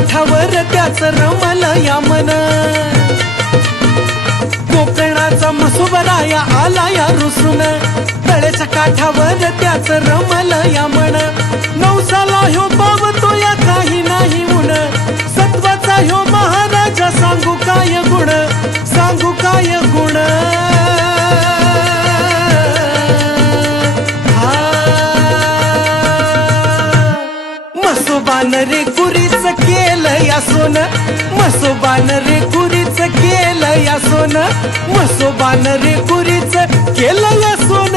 काठावर त्याच रमल या मन कोकणाचा मसुबराया आला या रुसून तळ्याच्या काठावर त्याच रमल या मन नवसाला ह्यो पावतो या काही नाही उन सत्वाचा ह्यो महाराजा सांगू काय गुण सांगू काय गुण मसोबान रे कुरीच केलं या सोन मसोबान रे कुरीच केलं या सोन मसोबान रे कुरीच केलं या सोन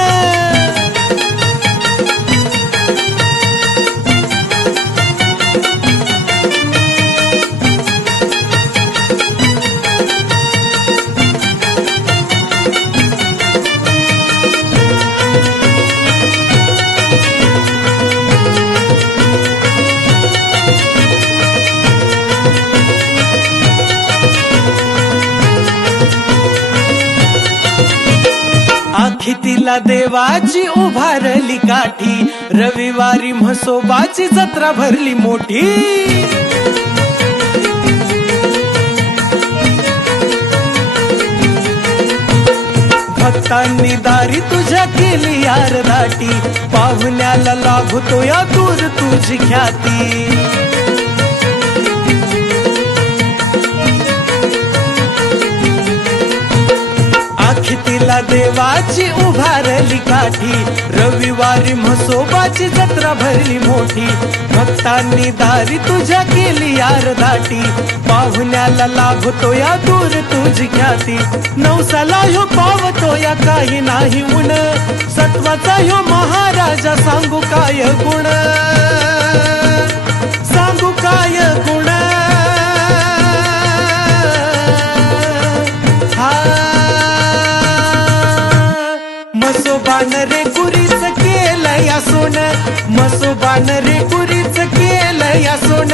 आखितीला देवाची उभारली काठी रविवारी म्हसोबाची जत्रा भरली मोठी भक्तांनी दारी तुझ्या केली यार दाटी पाहुण्याला लाभतो या दूर तुझी ख्याती आखितीला देवाची उभारली काठी रविवारी म्हसोबाची जत्रा भरली मोठी भक्तांनी दारी तुझ्या केली यार दाटी पाहुण्याला लाभतो या दूर तुझी ख्याती नवसाला ह्यो पावतो या काही नाही उन सत्वाचा ह्यो महाराजा सांगू काय गुण सांगू काय गुण मसोबान रे कुरीच केलं या सोन मसोबान रे कुरीच केलं या सोन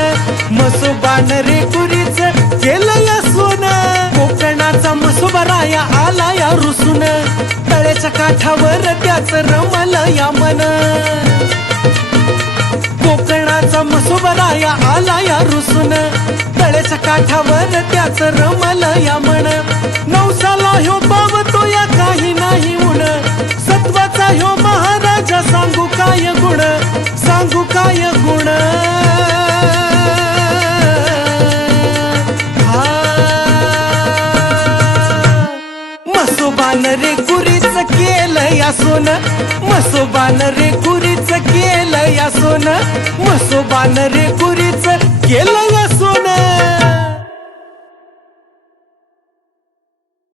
मसोबान रे कुरीच केलं या सोन कोकणाचा मसोबराया आला या रुसून तळ्याच्या काठावर त्याच रमल या मन कोकणाचा मसोबराया आला या रुसून तळ्याच्या काठावर त्याच रमल या मन नवसाला ह्यो पावतो या काही नाही उन सत्वाचा ह्यो महाराजा सांगू काय गुण सांगू काय गुण मसोबान रे कुरीच केलं या सोन मसोबान रे कुरीच केलं या सोन मसोबान रे कुरीच केलं